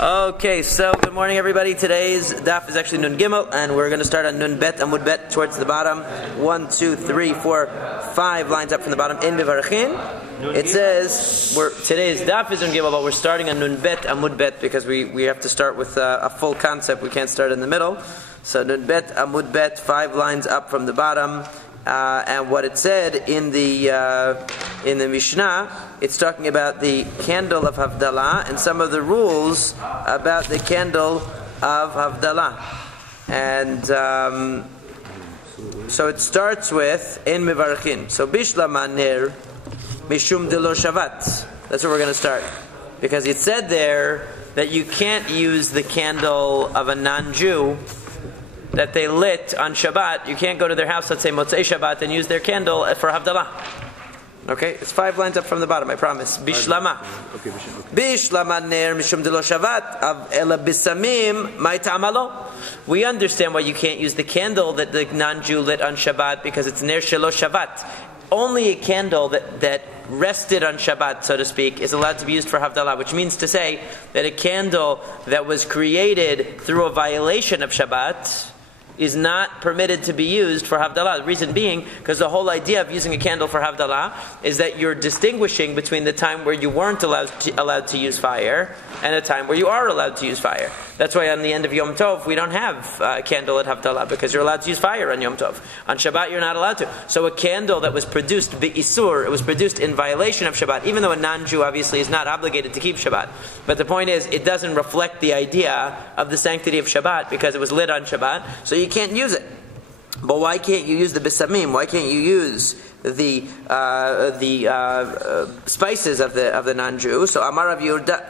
Okay, so good morning everybody. Today's daf is actually Nun Gimel, and we're going to start on Nun Bet, Amud Bet, towards the bottom. 1, 2, 3, 4, 5 lines up from the bottom in Bevarachin. It says, today's daf is Nun Gimel, but we're starting on Nun Bet, Amud Bet, because we have to start with a full concept. We can't start in the middle. So Nun Bet, Amud Bet, 5 lines up from the bottom. And what it said in the Mishnah, it's talking about the candle of Havdalah and some of the rules about the candle of Havdalah. And so it starts with in Mevarchin. So Bishlama ner mishum de lo shavat. That's where we're going to start, because it said there that you can't use the candle of a non-Jew that they lit on Shabbat. You can't go to their house, let's say Motzei Shabbat, and use their candle for Havdalah. Okay, it's 5 lines up from the bottom, I promise. Bishlama. Bishlama ner mishum de lo shavat av ela bisamim mai ta'amalo. We understand why you can't use the candle that the non-Jew lit on Shabbat, because it's ner shelo Shabbat. Only a candle that rested on Shabbat, so to speak, is allowed to be used for Havdalah, which means to say that a candle that was created through a violation of Shabbat is not permitted to be used for Havdalah. The reason being, because the whole idea of using a candle for Havdalah is that you're distinguishing between the time where you weren't allowed to use fire and a time where you are allowed to use fire. That's why on the end of Yom Tov, we don't have a candle at Havdalah, because you're allowed to use fire on Yom Tov. On Shabbat, you're not allowed to. So a candle that was produced bi'isur, it was produced in violation of Shabbat, even though a non-Jew obviously is not obligated to keep Shabbat. But the point is, it doesn't reflect the idea of the sanctity of Shabbat, because it was lit on Shabbat, so you can't use it. But why can't you use the bisamim? Why can't you use the spices of the non-Jew? So Amar Rav Yehuda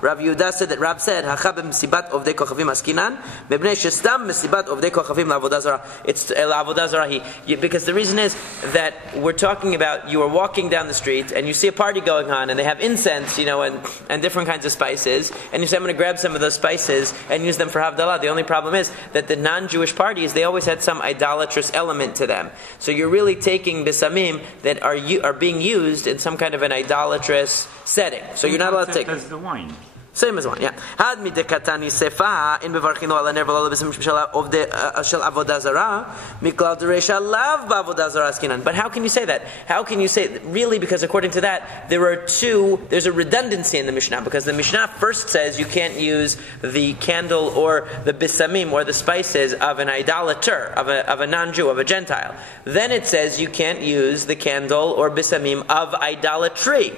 Rav Yehuda said that Rav said Hachabim Mesibat Ovdei Kochavim Askinan Bebnei Shestam Mesibat Ovdei Kochavim LaAvodah Zarah. It's LaAvodah Zarah, because the reason is that we're talking about, you are walking down the street and you see a party going on and they have incense, and different kinds of spices, and you say, I'm going to grab some of those spices and use them for Havdalah. The only problem is that the non-Jewish parties, they always had some idolatrous element to them. So you're really taking bisamim that are being used in some kind of an idolatrous setting. So you're not allowed to take it. The wine. Same as wine, yeah. Had midekatani sefa in bevarchinu ala ner v'lo bisamim shel avodah zarah miklal dereisha lav ba'avodah zarah askinan. But how can you say that? How can you say really? Because according to that, there's a redundancy in the Mishnah, because the Mishnah first says you can't use the candle or the bisamim or the spices of an idolater, of a non-Jew, of a Gentile. Then it says you can't use the candle or bisamim of idolatry,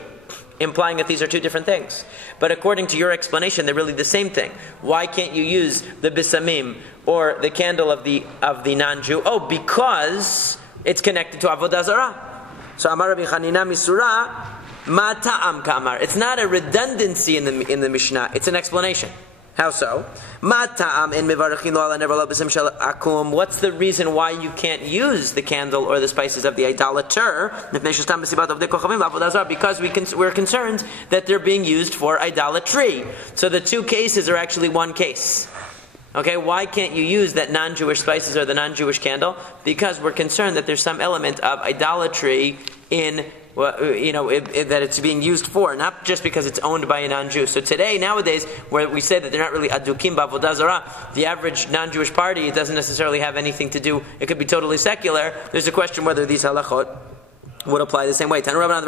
implying that these are two different things. But according to your explanation, they're really the same thing. Why can't you use the bisamim or the candle of the non-Jew? Oh, because it's connected to avodah zarah. So Amar Rabbi Chanina Misura Ma ta'am ka'amar. It's not a redundancy in the Mishnah. It's an explanation. How so? What's the reason why you can't use the candle or the spices of the idolater? Because we're concerned that they're being used for idolatry. So the two cases are actually one case. Okay, why can't you use that non-Jewish spices or the non-Jewish candle? Because we're concerned that there's some element of idolatry in that it's being used for, not just because it's owned by a non-Jew. So today, nowadays, where we say that they're not really adukim b'avodah zarah, the average non-Jewish party doesn't necessarily have anything to do. It could be totally secular. There's a question whether these halachot would apply the same way. Tanu Rabbanan,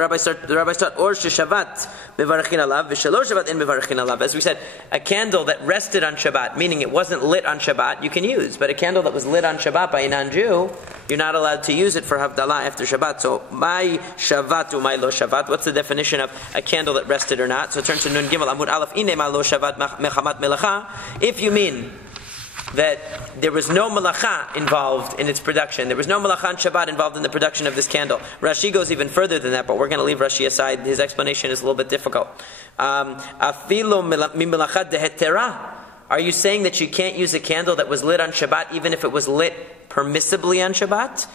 the rabbis taught, or sheshavat mevarachin alav v'shelo shavat in mevarachin alav. As we said, a candle that rested on Shabbat, meaning it wasn't lit on Shabbat, you can use. But a candle that was lit on Shabbat by a non-Jew, you're not allowed to use it for Havdalah after Shabbat. So, my Shabbat my lo Shabbat. What's the definition of a candle that rested or not? So turn to Nun Gimel Amud Aleph Ine ma lo Shabbat mechamat melacha. If you mean that there was no malacha involved in its production, there was no malacha on Shabbat involved in the production of this candle. Rashi goes even further than that, but we're going to leave Rashi aside. His explanation is a little bit difficult. Afilo mi malacha dehetera. Are you saying that you can't use a candle that was lit on Shabbat even if it was lit permissibly on Shabbat?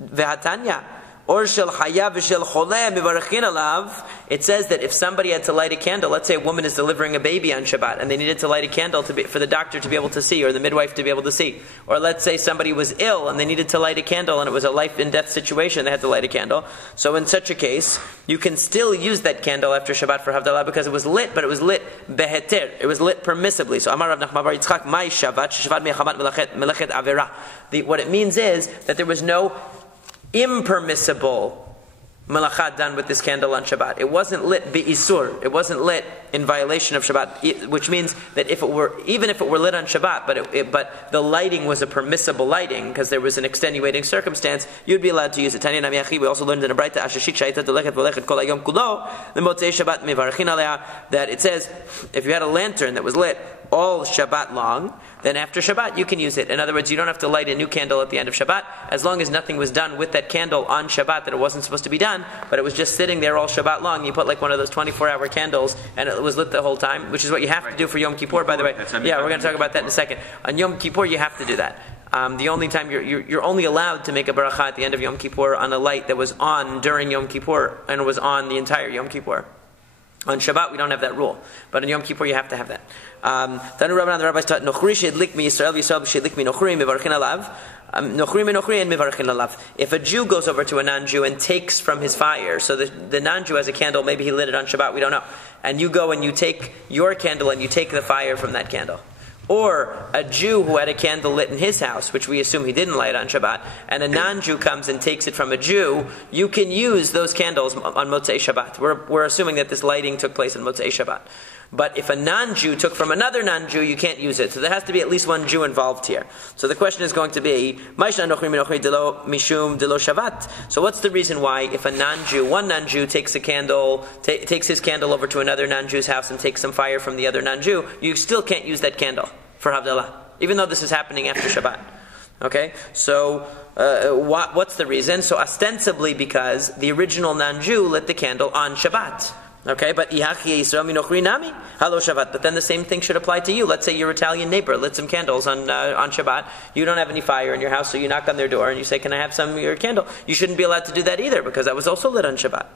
Vehatanya. Or shel hayav v'shel choleh mivarachin alav. It says that if somebody had to light a candle, let's say a woman is delivering a baby on Shabbat, and they needed to light a candle for the doctor to be able to see, or the midwife to be able to see. Or let's say somebody was ill, and they needed to light a candle, and it was a life and death situation, they had to light a candle. So in such a case, you can still use that candle after Shabbat for Havdalah, because it was lit, but it was lit beheter. It was lit permissibly. So Amar Rav Nachman bar Yitzchak, Mai Shabbat, Shabbat mechamat melechet avera. What it means is that there was no impermissible malachat done with this candle on Shabbat. It wasn't lit bi'isur. It wasn't lit in violation of Shabbat, which means that even if it were lit on Shabbat, but the lighting was a permissible lighting because there was an extenuating circumstance, you'd be allowed to use it. Tanya Nami Achi, we also learned in a Braita Ashashit Shaita Delechet V'Lechet Kol Hayom Kulo the Motzei Shabbat Mivarachin Aleha, that it says if you had a lantern that was lit all Shabbat long, then after Shabbat you can use it. In other words, you don't have to light a new candle at the end of Shabbat, as long as nothing was done with that candle on Shabbat that it wasn't supposed to be done, but it was just sitting there all Shabbat long. You put like one of those 24-hour candles and it was lit the whole time, which is what you have to do for Yom Kippur, by the way. Yeah, we're going to talk about that in a second. On Yom Kippur you have to do that. The only time you're only allowed to make a beracha at the end of Yom Kippur on a light that was on during Yom Kippur and it was on the entire Yom Kippur. On Shabbat, we don't have that rule. But on Yom Kippur, you have to have that. Tanu Rabbanan, the rabbis taught, Nochri she'edlik mi Yisrael, Yisrael she'edlik mi Nochri, mivarchin alav. Nochri mi Nochri, and mivarchin alav. If a Jew goes over to a non-Jew and takes from his fire, so the non-Jew has a candle, maybe he lit it on Shabbat, we don't know. And you go and you take your candle and you take the fire from that candle. Or a Jew who had a candle lit in his house, which we assume he didn't light on Shabbat, and a non-Jew comes and takes it from a Jew, you can use those candles on Motzei Shabbat. We're assuming that this lighting took place on Motzei Shabbat. But if a non-Jew took from another non-Jew, you can't use it. So there has to be at least one Jew involved here. So the question is going to be, so what's the reason why if one non-Jew takes a candle, takes his candle over to another non-Jew's house and takes some fire from the other non-Jew, you still can't use that candle for Havdalah, even though this is happening after Shabbat. Okay? So what's the reason? So ostensibly because the original non-Jew lit the candle on Shabbat. Okay, but then the same thing should apply to you. Let's say your Italian neighbor lit some candles on Shabbat. You don't have any fire in your house, so you knock on their door and you say, "Can I have some of your candle?" You shouldn't be allowed to do that either because that was also lit on Shabbat.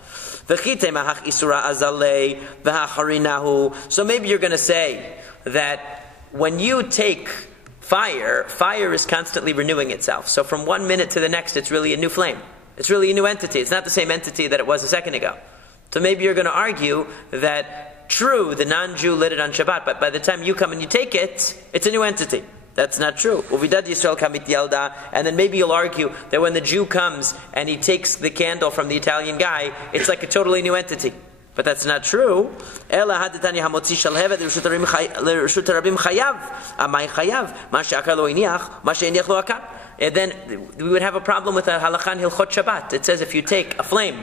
So maybe you're going to say that when you take fire is constantly renewing itself. So from one minute to the next, it's really a new flame. It's really a new entity. It's not the same entity that it was a second ago. So maybe you're going to argue that, true, the non-Jew lit it on Shabbat, but by the time you come and you take it, it's a new entity. That's not true. And then maybe you'll argue that when the Jew comes and he takes the candle from the Italian guy, it's like a totally new entity. But that's not true. And then we would have a problem with a halakhan hilchot Shabbat. It says if you take a flame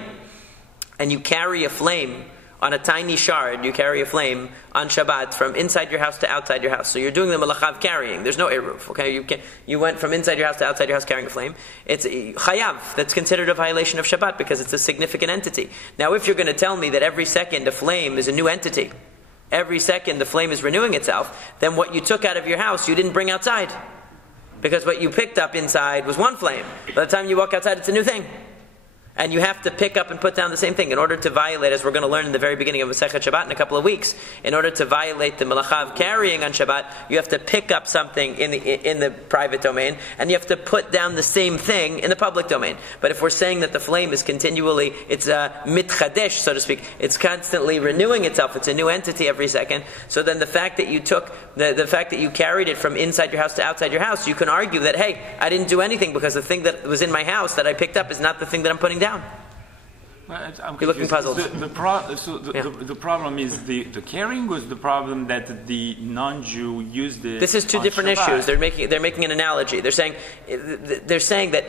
and you carry a flame on a tiny shard, you carry a flame on Shabbat from inside your house to outside your house. So you're doing the malacha of carrying. There's no eruv. Okay, you went from inside your house to outside your house carrying a flame. It's chayav. That's considered a violation of Shabbat because it's a significant entity. Now, if you're going to tell me that every second a flame is a new entity, every second the flame is renewing itself, then what you took out of your house you didn't bring outside, because what you picked up inside was one flame. By the time you walk outside, it's a new thing. And you have to pick up and put down the same thing in order to violate, as we're going to learn in the very beginning of Masekhet Shabbat in a couple of weeks. In order to violate the malacha of carrying on Shabbat, you have to pick up something in the private domain, and you have to put down the same thing in the public domain. But if we're saying that the flame is continually, it's a mitchadesh, so to speak, it's constantly renewing itself, it's a new entity every second, so then the fact that you took, the fact that you carried it from inside your house to outside your house, you can argue that, hey, I didn't do anything because the thing that was in my house that I picked up is not the thing that I'm putting down. I'm You're looking puzzled. The problem is the carrying was the problem that the non-Jew used it. This is two different issues. They're making an analogy. They're saying that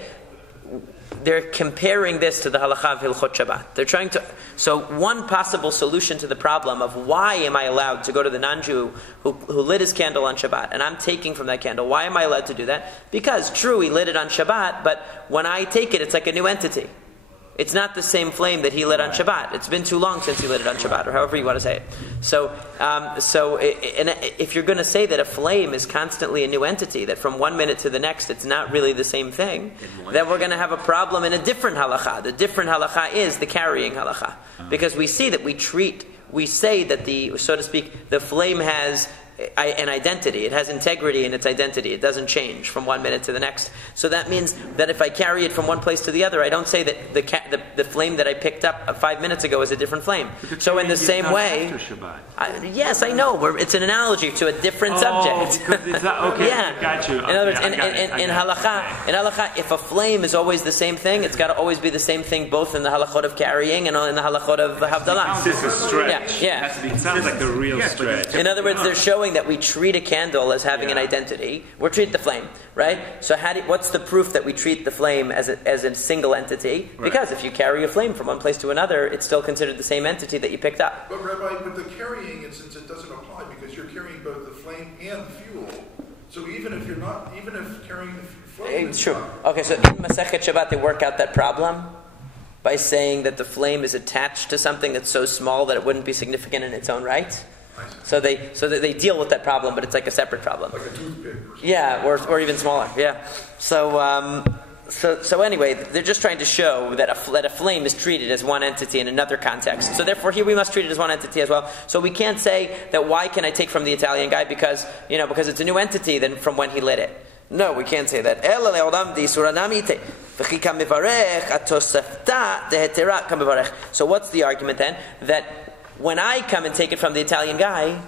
they're comparing this to the halacha of Hilchot Shabbat. They're trying to. So one possible solution to the problem of why am I allowed to go to the non-Jew who lit his candle on Shabbat and I'm taking from that candle? Why am I allowed to do that? Because true, he lit it on Shabbat, but when I take it, it's like a new entity. It's not the same flame that he lit on Shabbat. It's been too long since he lit it on Shabbat, or however you want to say it. So if you're going to say that a flame is constantly a new entity, that from 1 minute to the next it's not really the same thing, then we're going to have a problem in a different halakha. The different halakha is the carrying halakha. Because we see that we say that so to speak, the flame has an identity. It has integrity in its identity. It doesn't change from 1 minute to the next. So that means that if I carry it from one place to the other, I don't say that the flame that I picked up 5 minutes ago is a different flame. So in the same way, yes, I know. It's an analogy to a different subject. Okay, yeah. Got you. In other words, in halakha, if a flame is always the same thing, it's got to always be the same thing, both in the halachot of carrying and in the halachot of havdalah. This is a stretch. Yeah. It sounds like a real stretch. In other words, they're showing that we treat a candle as having an identity. We're treating the flame, right? So what's the proof that we treat the flame as a single entity? Right. Because if you carry a flame from one place to another, it's still considered the same entity that you picked up. But Rabbi, with the carrying, since it doesn't apply because you're carrying both the flame and the fuel. So even if carrying the flame, it's true. Okay, so in Masekhet Shabbat they work out that problem by saying that the flame is attached to something that's so small that it wouldn't be significant in its own right. So they deal with that problem, but it's like a separate problem. Like a toothpick. Yeah, or even smaller. Yeah. So anyway, they're just trying to show that a flame is treated as one entity in another context. So therefore, here we must treat it as one entity as well. So we can't say that why can I take from the Italian guy because it's a new entity than from when he lit it. No, we can't say that. So what's the argument then? That when I come and take it from the Italian guy,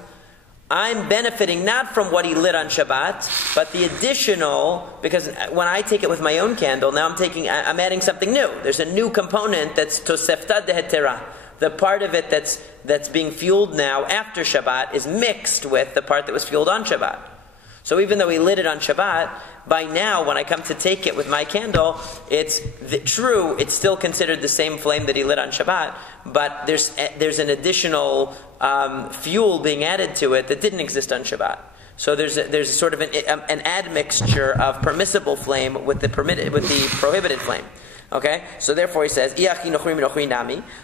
I'm benefiting not from what he lit on Shabbat, but the additional, because when I take it with my own candle, now I'm adding something new. There's a new component that's tosefta dehetera. The part of it that's being fueled now after Shabbat is mixed with the part that was fueled on Shabbat. So even though he lit it on Shabbat, by now when I come to take it with my candle, it's still considered the same flame that he lit on Shabbat, but there's an additional fuel being added to it that didn't exist on Shabbat. So there's sort of an admixture of permissible flame with the prohibited flame. Okay, so therefore he says,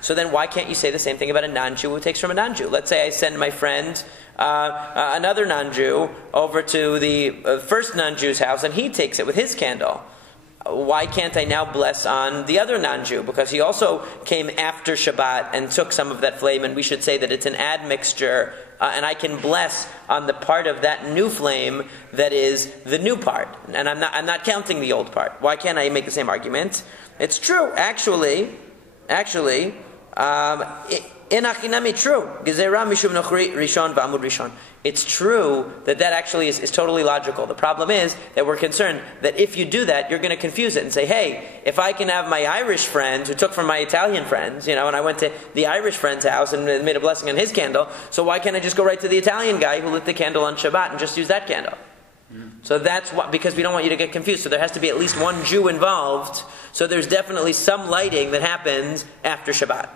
so then why can't you say the same thing about a non-Jew who takes from a non-Jew? Let's say I send my friend, another non-Jew, over to the first non-Jew's house and he takes it with his candle. Why can't I now bless on the other non-Jew? Because he also came after Shabbat and took some of that flame, and we should say that it's an admixture, and I can bless on the part of that new flame that is the new part, and I'm not counting the old part. Why can't I make the same argument? It's true, actually, Enachinami true. Gezerah mishum nochri rishon v'amud rishon. It's true that actually is totally logical. The problem is that we're concerned that if you do that, you're going to confuse it and say, hey, if I can have my Irish friend who took from my Italian friends, and I went to the Irish friend's house and made a blessing on his candle, so why can't I just go right to the Italian guy who lit the candle on Shabbat and just use that candle? So that's because we don't want you to get confused. So there has to be at least one Jew involved. So there's definitely some lighting that happens after Shabbat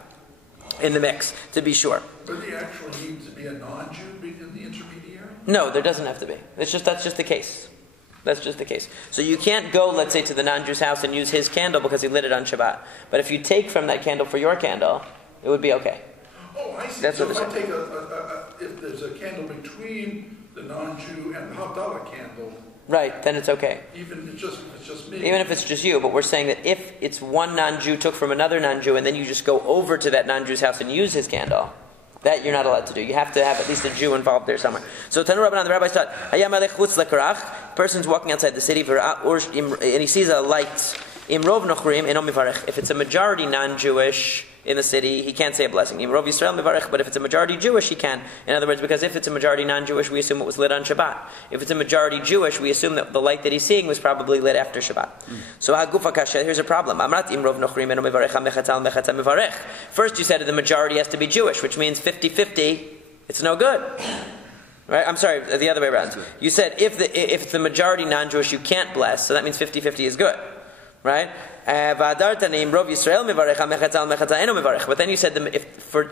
in the mix, to be sure. But there actually needs to be a non-Jew in the intermediary? No, there doesn't have to be. That's just the case. That's just the case. So you can't go, let's say, to the non-Jew's house and use his candle because he lit it on Shabbat. But if you take from that candle for your candle, it would be okay. Oh, I see. That's so what if I take if there's a candle between the non-Jew and the Havdalah candle, right, then it's okay. Even if it's just me. Even if it's just you, but we're saying that if it's one non-Jew took from another non-Jew and then you just go over to that non-Jew's house and use his candle, that you're not allowed to do. You have to have at least a Jew involved there somewhere. So Tanu Rabbanan, the rabbis taught, person's walking outside the city and he sees a light. If it's a majority non-Jewish in the city, he can't say a blessing. But if it's a majority Jewish, he can. In other words, because if it's a majority non-Jewish, we assume it was lit on Shabbat. If it's a majority Jewish, we assume that the light that he's seeing was probably lit after Shabbat. So here's a problem. First you said the majority has to be Jewish, which means 50-50, it's no good. Right? I'm sorry, the other way around. You said if it's the majority non-Jewish, you can't bless, so that means 50-50 is good. Right? But then you said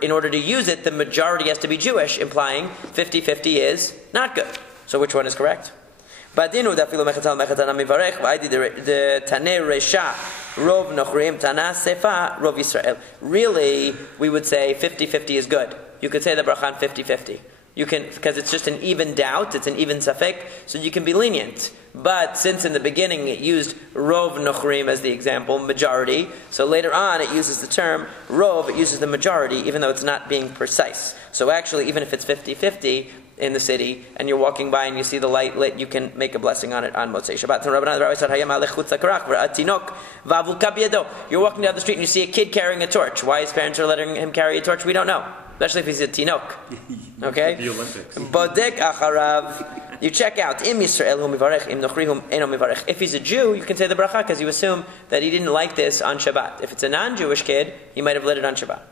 in order to use it, the majority has to be Jewish, implying 50-50 is not good. So which one is correct? The Tanei Resha Rov Nochrim Tana Sefa Rov Yisrael. Really, we would say 50-50 is good. You could say the bracha on 50-50. You can, because it's just an even doubt, it's an even safek, so you can be lenient. But since in the beginning it used Rov Nochrim as the example, majority, so later on it uses the term Rov, it uses the majority, even though it's not being precise. So actually, even if it's 50-50 in the city, and you're walking by and you see the light lit, you can make a blessing on it on Motzei Shabbat. You're walking down the street and you see a kid carrying a torch. Why his parents are letting him carry a torch, we don't know. Especially if he's a tinok. Okay? The Olympics. Bodek acharav. You check out. Im Yisrael hu mivarech, im nochri eno mivarech. If he's a Jew, you can say the bracha because you assume that he didn't like this on Shabbat. If it's a non-Jewish kid, he might have lit it on Shabbat.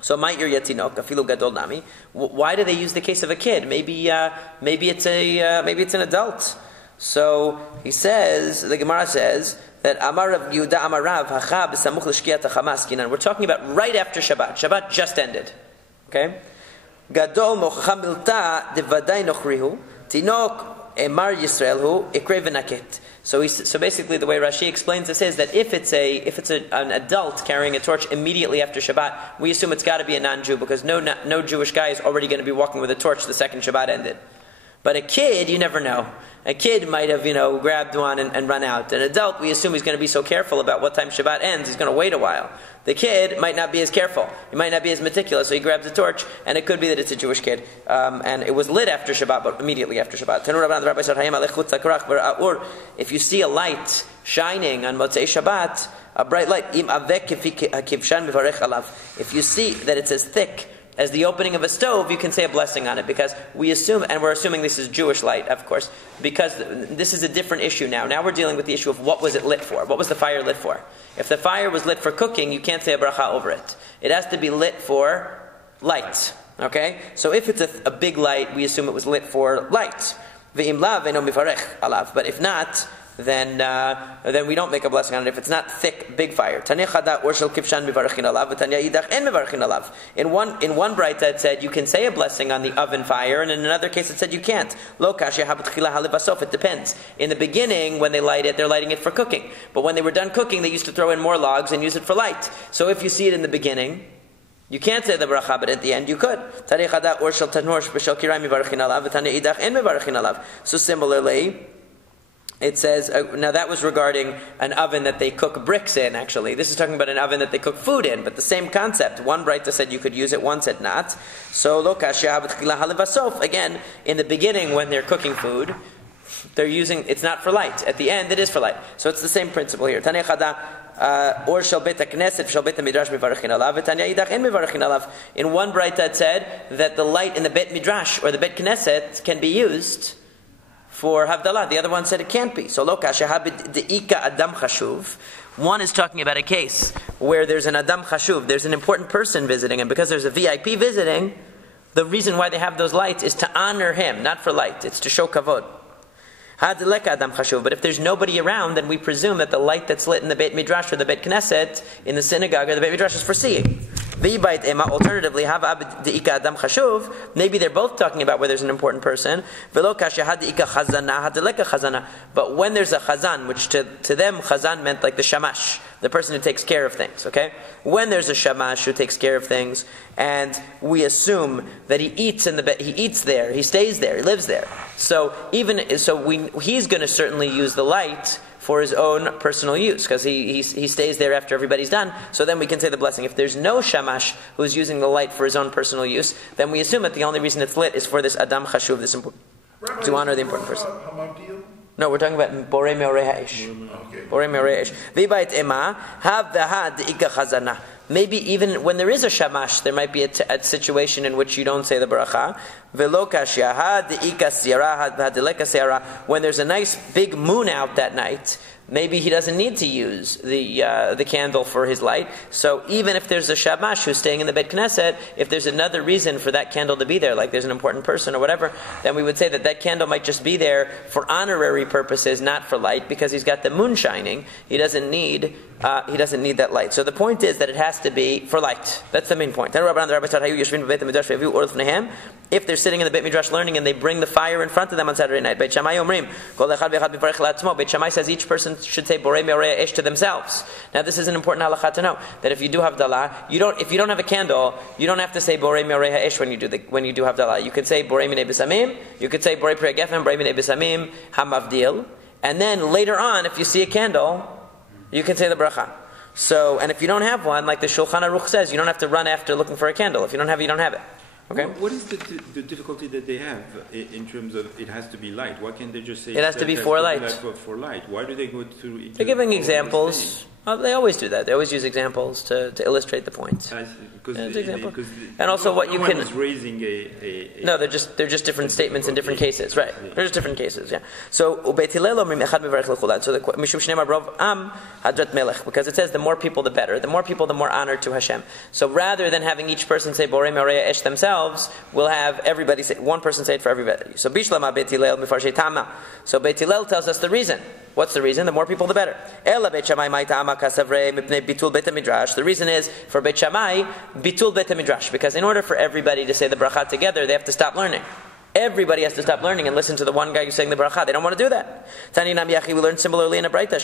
So might your yatinok afilu gadol nami. Why do they use the case of a kid? Maybe it's an adult. So he says, the Gemara says that Amar Rav Yehuda Amar Rav Hacha b'samuch l'shkiyat hachamas kinan. We're talking about right after Shabbat. Shabbat just ended. Okay? Gadol mochacha milta devaday nochrihu tinok emar Yisraelhu ikre v'naket. So basically, the way Rashi explains this is that if it's an adult carrying a torch immediately after Shabbat, we assume it's got to be a non-Jew because no Jewish guy is already going to be walking with a torch the second Shabbat ended. But a kid, you never know. A kid might have, grabbed one and run out. An adult, we assume he's going to be so careful about what time Shabbat ends, he's going to wait a while. The kid might not be as careful. He might not be as meticulous, so he grabs a torch, and it could be that it's a Jewish kid. And it was lit after Shabbat, but immediately after Shabbat. If you see a light shining on Motzei Shabbat, a bright light, if you see that it's as thick as the opening of a stove, you can say a blessing on it, because we're assuming this is Jewish light, of course, because this is a different issue now. Now we're dealing with the issue of what was it lit for? What was the fire lit for? If the fire was lit for cooking, you can't say a bracha over it. It has to be lit for light. Okay? So if it's a big light, we assume it was lit for light. But if not, then we don't make a blessing on it if it's not thick, big fire. In one braita it said you can say a blessing on the oven fire, and in another case it said you can't. It depends. In the beginning, when they light it, they're lighting it for cooking. But when they were done cooking, they used to throw in more logs and use it for light. So if you see it in the beginning, you can't say the bracha, but at the end you could. So similarly, it says, now that was regarding an oven that they cook bricks in, actually. This is talking about an oven that they cook food in, but the same concept. One braita said you could use it, one said not. So, again, in the beginning when they're cooking food, they're using, it's not for light. At the end, it is for light. So it's the same principle here. Or shel bet hakneset shel bet midrash mivarachin alav v'tanya idach en mivarachin alav. In one braita it said that the light in the bet midrash or the bet knesset can be used for Havdalah. The other one said it can't be. So lo kasha de'ika adam chashuv. One is talking about a case where there's an adam chashuv, there's an important person visiting, and because there's a VIP visiting, the reason why they have those lights is to honor him, not for light. It's to show kavod. But if there's nobody around, then we presume that the light that's lit in the Beit Midrash or the Beit Knesset, in the synagogue or the Beit Midrash, is for seeing. Alternatively, maybe they're both talking about where there's an important person. But when there's a chazan, which to them chazan meant like the shamash, the person who takes care of things. Okay, when there's a shamash who takes care of things, and we assume that he eats in the bed, he eats there, he stays there, he lives there. So he's going to certainly use the light for his own personal use, because he stays there after everybody's done. So then we can say the blessing. If there's no shamash who's using the light for his own personal use, then we assume that the only reason it's lit is for this adam chashuv, this important, to honor the important person. No, we're talking about borei meorei ha'esh. Borei meorei ha'esh. V'bait ema hav v'had ika chazana. Maybe even when there is a shamash, there might be a situation in which you don't say the bracha. When there's a nice big moon out that night, maybe he doesn't need to use the candle for his light. So even if there's a shamash who's staying in the Beit Knesset, if there's another reason for that candle to be there, like there's an important person or whatever, then we would say that candle might just be there for honorary purposes, not for light, because he's got the moon shining. He doesn't need he doesn't need that light. So the point is that it has to be for light. That's the main point. If they're sitting in the Beit Midrash learning and they bring the fire in front of them on Saturday night, Beit Shammai says each person should say Borei Me'orei Esh to themselves. Now this is an important halakha to know, that if you do Havdalah, if you don't have a candle, you don't have to say Borei Me'orei Esh when you do Havdalah. You could say Borei Minei B'Samim, you could say Borei Pri Gefen, Borei Minei B'Samim, Hamavdil, and then later on, if you see a candle, you can say the bracha. So, and if you don't have one, like the Shulchan Aruch says, you don't have to run after looking for a candle. If you don't have it, you don't have it. Okay. What is the difficulty that they have in terms of it has to be light? Why can't they just say it has to be for light? For light. Why do they go through? They're giving examples. They always do that. They always use examples to illustrate the point. And also what you can. Raising No, they're just different statements in different cases, right? They're just different cases, yeah. So Beit Hillel omrim echad mevarech lechulan. So mishum shnei marov am hadrat melech, because it says the more people the better. The more people, the more honor to Hashem. So rather than having each person say Borei Me'orei Esh themselves, we'll have everybody say, one person say it for everybody. So Bishlama Beit Hillel mifarshei tama. So Beit Hillel tells us the reason. What's the reason? The more people, the better. Ela Beit Shammai mai tama kasavrei mipnei bitul Beit HaMidrash. The reason is for Beit Shammai bitul Beit HaMidrash, because in order for everybody to say the bracha together, they have to stop learning. Everybody has to stop learning and listen to the one guy who's saying the bracha. They don't want to do that. Tani Nam Yachi, we learned similarly in a Braita.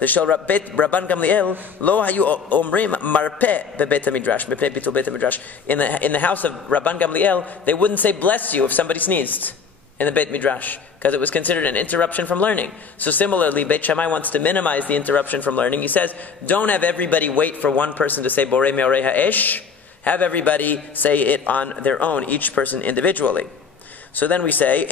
The Shel Rabban Gamliel lo hayu omrim marpeh bebeit HaMidrash mipnei bitul Beit HaMidrash. In the house of Rabban Gamliel, they wouldn't say bless you if somebody sneezed in the Beit Midrash, because it was considered an interruption from learning. So similarly, Beit Shammai wants to minimize the interruption from learning. He says, don't have everybody wait for one person to say Borei Me'orei Ha'esh. Have everybody say it on their own, each person individually. So then we say,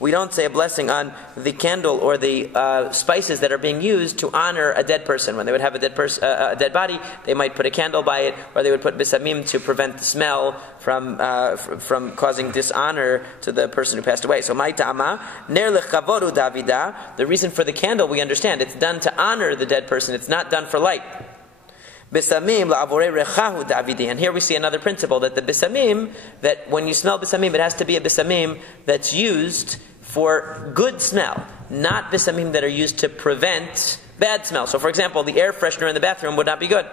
we don't say a blessing on the candle or the spices that are being used to honor a dead person. When they would have a dead body, they might put a candle by it, or they would put bisamim to prevent the smell from causing dishonor to the person who passed away. So the reason for the candle, we understand, it's done to honor the dead person. It's not done for light. Bisamim la'avorei rechahu davidi. And here we see another principle, that the bisamim, that when you smell bisamim, it has to be a bisamim that's used for good smell, not bisamim that are used to prevent bad smell. So for example, the air freshener in the bathroom would not be good.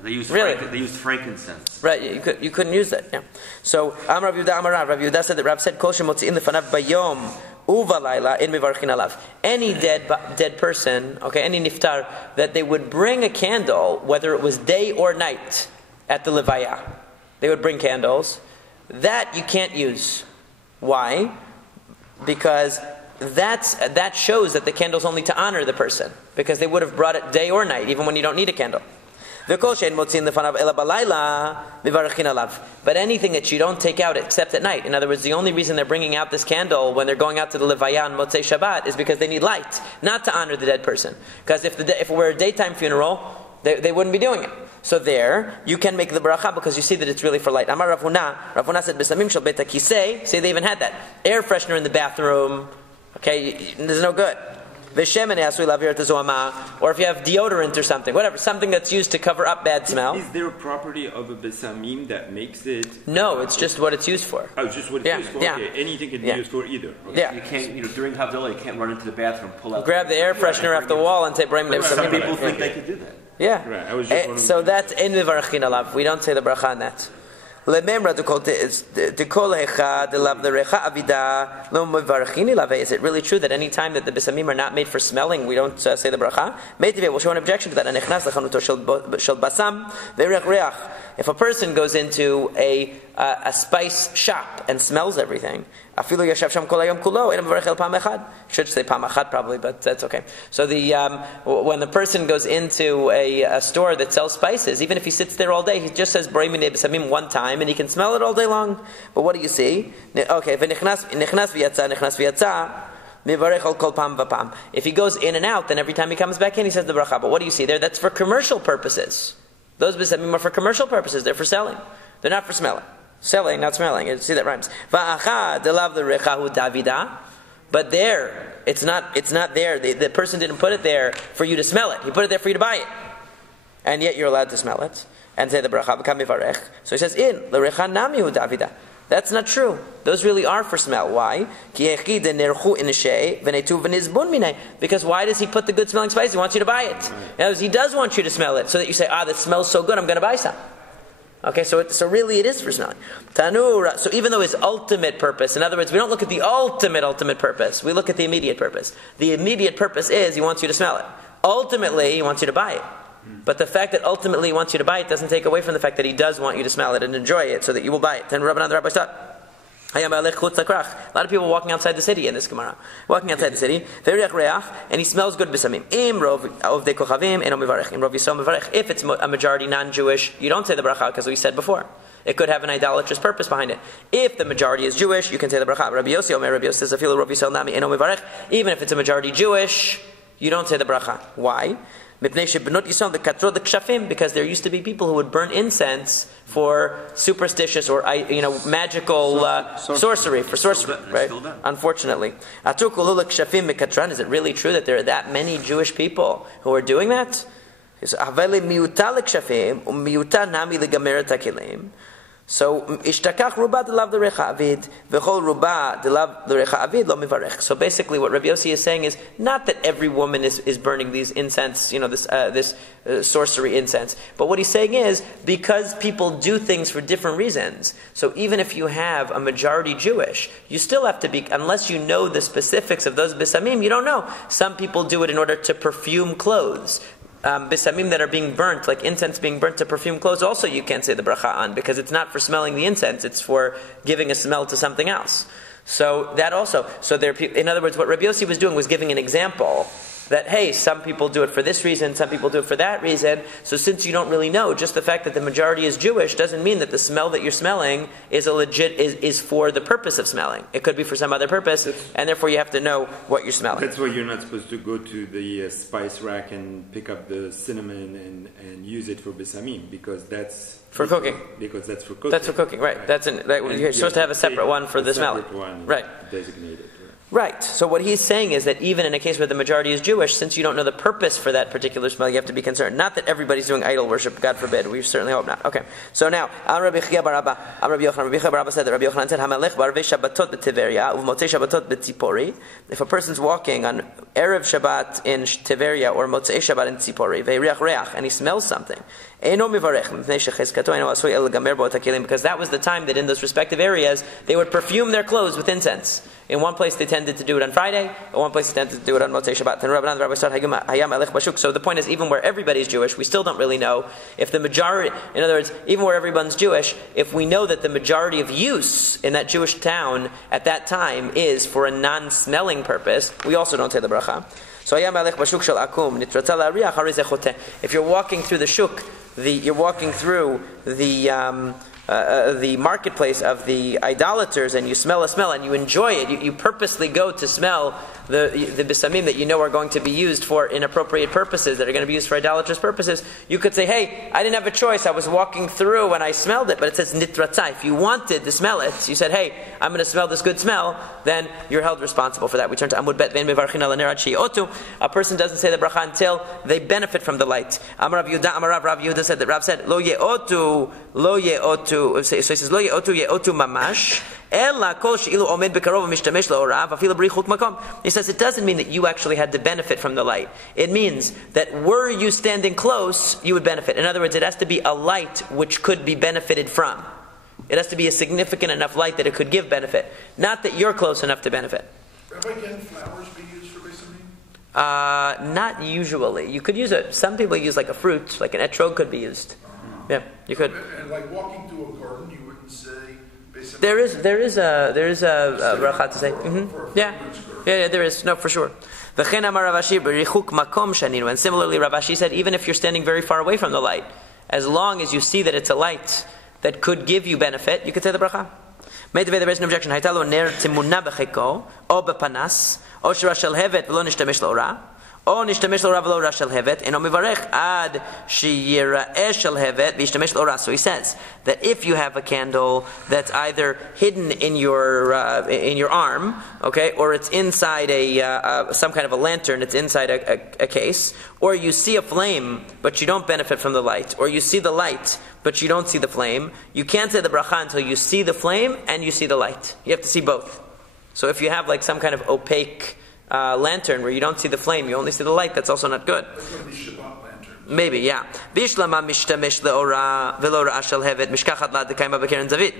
They used frankincense. Right, you couldn't use that. Yeah. So Rav Yehuda said that Rav said, Kol shemotzi'in lefanav bayom uvalayla in mivarchin alav. Any dead person, any niftar, that they would bring a candle, whether it was day or night, at the levaya. They would bring candles. That you can't use. Why? Because that shows that the candle's only to honor the person, because they would have brought it day or night, even when you don't need a candle. But anything that you don't take out except at night, in other words, the only reason they're bringing out this candle when they're going out to the levaya on Motzei Shabbat is because they need light, not to honor the dead person. Because if it were a daytime funeral, they wouldn't be doing it. So there, you can make the bracha because you see that it's really for light. Amar Rav Huna said, B'samim shel beit hakisei, say they even had that. Air freshener in the bathroom, there's no good. Or if you have deodorant or something, whatever, something that's used to cover up bad smell. Is there a property of a besamim that makes it? No, it's just what it's used for. Oh, it's just what it's used for? Yeah. Okay, anything can be used for either. Okay. Yeah. You can't, during Havdalah, you can't run into the bathroom, pull out... Grab the air freshener off the wall and say, Some people think they could do that. Yeah. Right. I was just so that's in mivarchin alav. We don't say the bracha on that. Is it really true that any time that the bisamim are not made for smelling, we don't say the bracha? We'll show an objection to that. If a person goes into a spice shop and smells everything, should say pam echad probably, but that's okay. So when the person goes into a store that sells spices, even if he sits there all day, he just says borei minei bisamim one time, and he can smell it all day long. But what do you see? Okay, if he goes in and out, then every time he comes back in, he says the bracha. But what do you see there? That's for commercial purposes. Those bisamim are for commercial purposes. They're for selling. They're not for smelling. Selling, not smelling. You see that rhymes. But there, it's not there. The person didn't put it there for you to smell it. He put it there for you to buy it. And yet you're allowed to smell it and say the bracha. So he says, in l'recha nami hu davida. That's not true. Those really are for smell. Why? Because why does he put the good smelling spice? He wants you to buy it. In other words, he does want you to smell it so that you say, that smells so good, I'm going to buy some. Okay, so really it is for smelling. Tanura. So even though his ultimate purpose, in other words, we don't look at the ultimate purpose. We look at the immediate purpose. The immediate purpose is he wants you to smell it. Ultimately, he wants you to buy it. But the fact that ultimately he wants you to buy it doesn't take away from the fact that he does want you to smell it and enjoy it so that you will buy it. Then Rabbanan, the rabbis taught. A lot of people walking outside the city in this Gemara. Walking outside the city, and he smells good b'samim. If it's a majority non-Jewish, you don't say the bracha because we said before. It could have an idolatrous purpose behind it. If the majority is Jewish, you can say the bracha. Rabbi Yossi says, even if it's a majority Jewish, you don't say the bracha. Why? Because there used to be people who would burn incense for superstitious or magical sorcery, right? Unfortunately. Is it really true that there are that many Jewish people who are doing that? So ishtakach ruba delav l'recha avid v'chol ruba delav l'recha avid lo mivarech. So basically, what Rabbi Yossi is saying is not that every woman is burning these incense, this sorcery incense. But what he's saying is because people do things for different reasons. So even if you have a majority Jewish, you still have to be, unless you know the specifics of those bisamim, you don't know. Some people do it in order to perfume clothes. Bisamim that are being burnt, like incense being burnt to perfume clothes, also you can't say the bracha on, because it's not for smelling the incense, it's for giving a smell to something else. So that also, in other words, what Rabbi Yossi was doing was giving an example that, hey, some people do it for this reason, some people do it for that reason. So since you don't really know, just the fact that the majority is Jewish doesn't mean that the smell that you're smelling is is for the purpose of smelling. It could be for some other purpose, and therefore you have to know what you're smelling. That's why you're not supposed to go to the spice rack and pick up the cinnamon and use it for bisamim, because that's for cooking. Because that's for cooking. That's for cooking, right? You're supposed to have a separate one for the smelling. Right. Designated. Right. So what he's saying is that even in a case where the majority is Jewish, since you don't know the purpose for that particular smell, you have to be concerned. Not that everybody's doing idol worship, God forbid. We certainly hope not. Okay. So now, Rabbi Yochanan said that Rabbi Yochanan said, Hamelech b'arvei Shabbatot b'Tiveria u'motzei Shabbatot b'Tzipori. If a person's walking on Erev Shabbat in Tiveria or Motzei Shabbat in Tzipori, ve'iriach reach, and he smells something, because that was the time that in those respective areas they would perfume their clothes with incense. In one place they tended to do it on Friday, in one place they tended to do it on Motzei Shabbat. So the point is, even where everybody's Jewish, we still don't really know if the majority, in other words, even where everyone's Jewish, if we know that the majority of use in that Jewish town at that time is for a non-smelling purpose, we also don't say the bracha. So if you're walking through the shuk, you're walking through the marketplace of the idolaters, and you smell a smell and you enjoy it. You purposely go to smell the bisamim that you know are going to be used for inappropriate purposes, that are going to be used for idolatrous purposes. You could say, hey, I didn't have a choice. I was walking through and I smelled it. But it says nitratza. If you wanted to smell it, you said, hey, I'm going to smell this good smell, then you're held responsible for that. We turn to Amud Bet. A person doesn't say the bracha until they benefit from the light. Rav Yehuda said that Rav said, lo ye'otu. So he says, lo ye'otu mamash. He says it doesn't mean that you actually had to benefit from the light. It means that were you standing close, you would benefit. In other words, it has to be a light which could be benefited from. It has to be a significant enough light that it could give benefit. Not that you're close enough to benefit. Rabbi, can flowers be used for bisamim? Not usually. You could use it. Some people use like a fruit, like an etrog could be used. Yeah, you could. And like walking through a garden, you wouldn't say bisamim? There is a bracha to say. Mm-hmm. Yeah, there is. No, for sure. And similarly, Rav Ashi said, even if you're standing very far away from the light, as long as you see that it's a light that could give you benefit, you could say the bracha. There is no objection. או נשתמש לאורה ולא רע של הבט, אינו מברך עד שיראה של הבט וישתמש לאורה. So he says that if you have a candle that's either hidden in your arm, okay, or it's inside some kind of a lantern, it's inside a case, or you see a flame but you don't benefit from the light, or you see the light but you don't see the flame, you can't say the bracha until you see the flame and you see the light. You have to see both. So if you have like some kind of opaque lantern where you don't see the flame, you only see the light, that's also not good. That's going to be Shabbat lantern. Maybe, yeah. We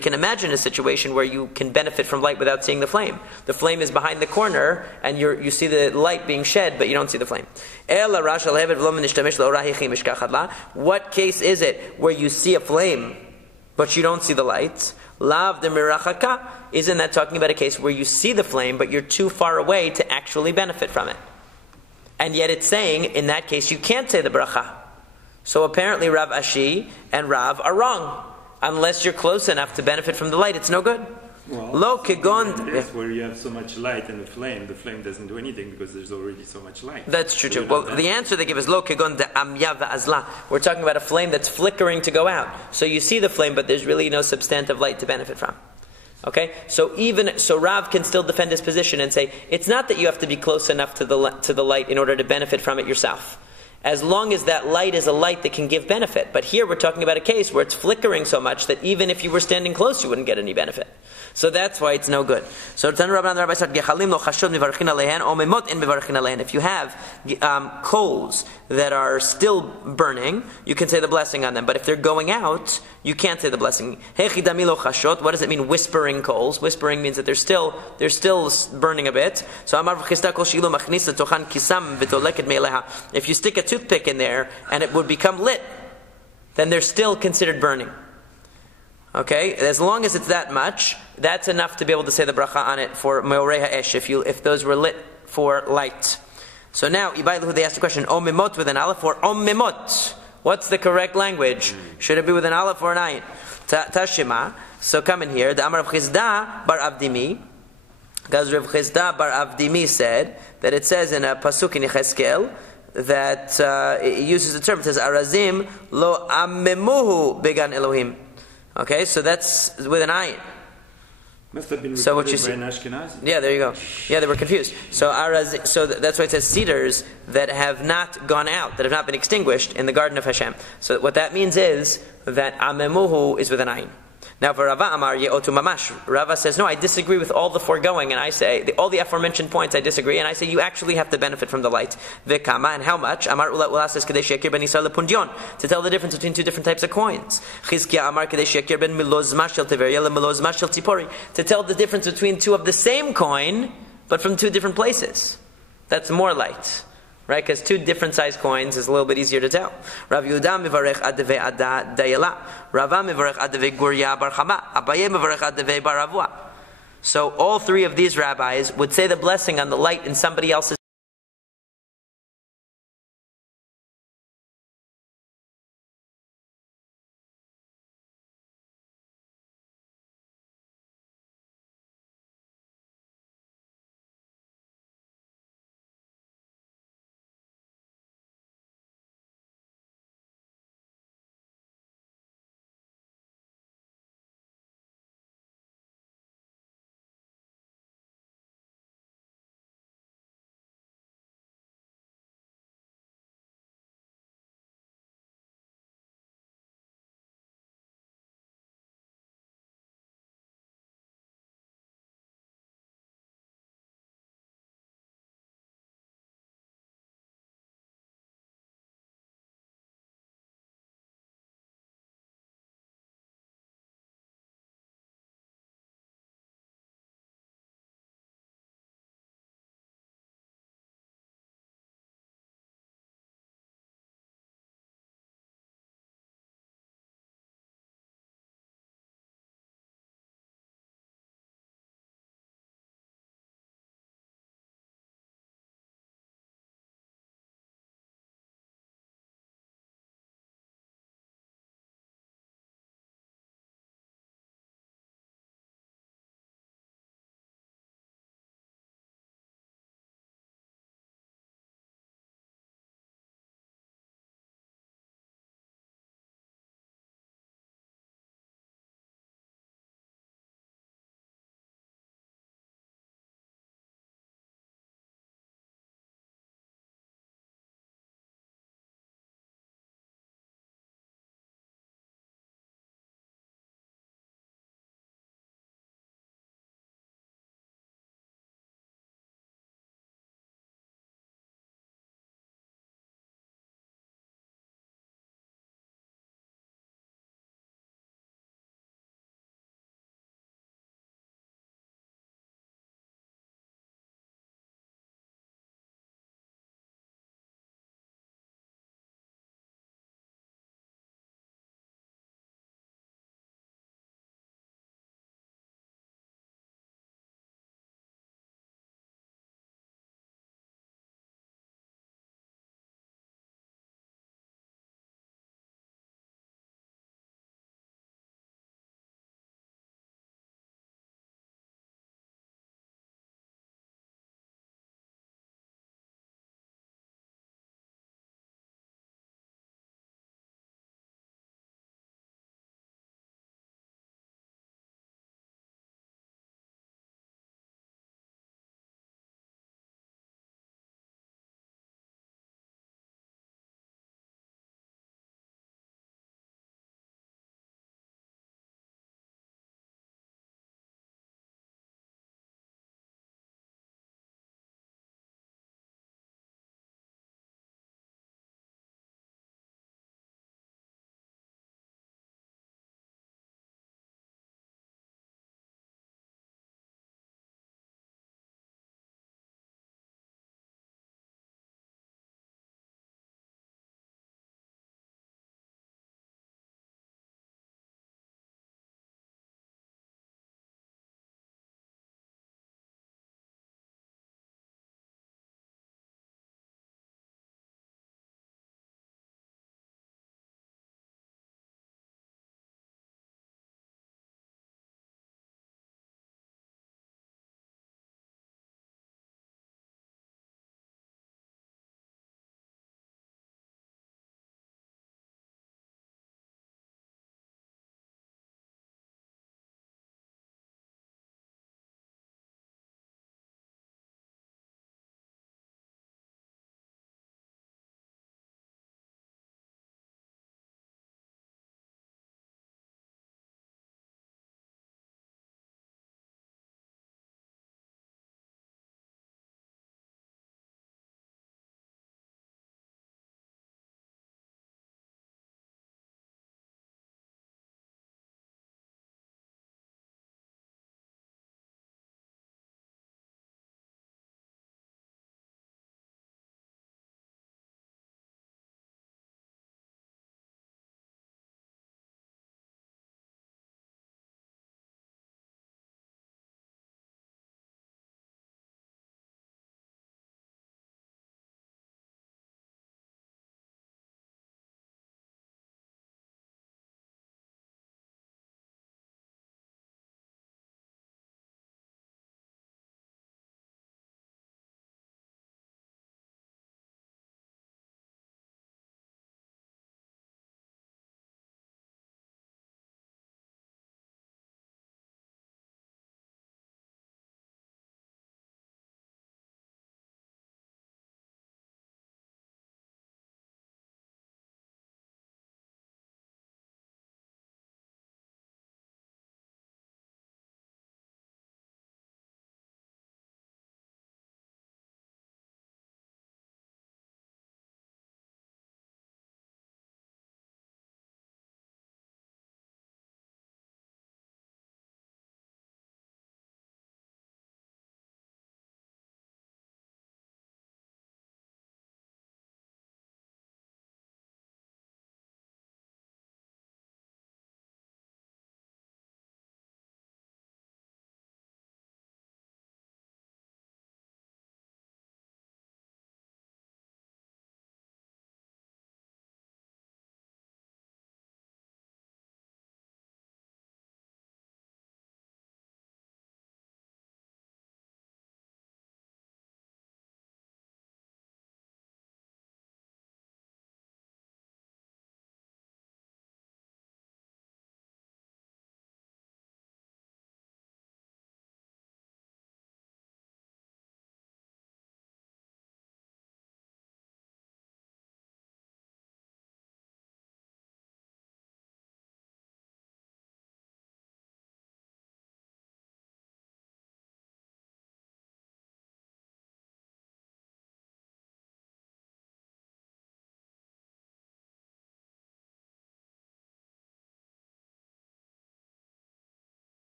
can imagine a situation where you can benefit from light without seeing the flame. The flame is behind the corner, and you see the light being shed, but you don't see the flame. What case is it where you see a flame, but you don't see the light? Lav de mirachaka. Isn't that talking about a case where you see the flame, but you're too far away to actually benefit from it? And yet it's saying, in that case, you can't say the bracha. So apparently Rav Ashi and Rav are wrong. Unless you're close enough to benefit from the light, it's no good. Well, Lo kegon. That's where you have so much light and the flame doesn't do anything because there's already so much light. That's true too. Well, the answer they give is lo kegon de amya va'azla. We're talking about a flame that's flickering to go out. So you see the flame, but there's really no substantive light to benefit from. Okay, so Rav can still defend his position and say it's not that you have to be close enough to the light in order to benefit from it yourself, as long as that light is a light that can give benefit. But here we're talking about a case where it's flickering so much that even if you were standing close, you wouldn't get any benefit. So that's why it's no good. So if you have coals that are still burning, you can say the blessing on them. But if they're going out, you can't say the blessing. What does it mean, whispering coals? Whispering means that they're still burning a bit. So if you stick a toothpick in there and it would become lit, then they're still considered burning. Okay, as long as it's that much, that's enough to be able to say the bracha on it for meorei ha'esh, if those were lit for light. So now, Ibailahu, they asked the question, Om Mimot with an aleph or Om Mimot? What's the correct language? Should it be with an aleph or an ayin? Tashima. So come in here. The Amar Rav Chizda bar Avdimi, because Rav Chizda bar Avdimi said that it says in a pasuk in Yecheskel that it uses the term, it says Arazim lo ammemuhu began Elohim. Okay, so that's with an ayin. Must have been so what you by see, an Ashkenazi. Yeah, there you go. Yeah, they were confused. So that's why it says cedars that have not gone out, that have not been extinguished in the garden of Hashem. So what that means is that amemuhu is with an ayin. Now for Rava Amar Ye'otu Mamash, Rava says, no, I disagree with all the foregoing, and I say, all the aforementioned points I disagree, and I say you actually have to benefit from the light. V'kama, and how much? Amar Ula says, Kadesh Yakir ben Yisrael lepundion, to tell the difference between two different types of coins. Chizkiah Amar Kadesh Yakir ben Milozma shel Tiveria leMilozma shel Tzipori, to tell the difference between two of the same coin, but from two different places. That's more light. Right, because two different size coins is a little bit easier to tell. Rav Yehuda mivarech adeve ada dayela. Rava mivarech adeve gurya bar chama. Abaye mivarech adeve bar avua. So all three of these rabbis would say the blessing on the light in somebody else's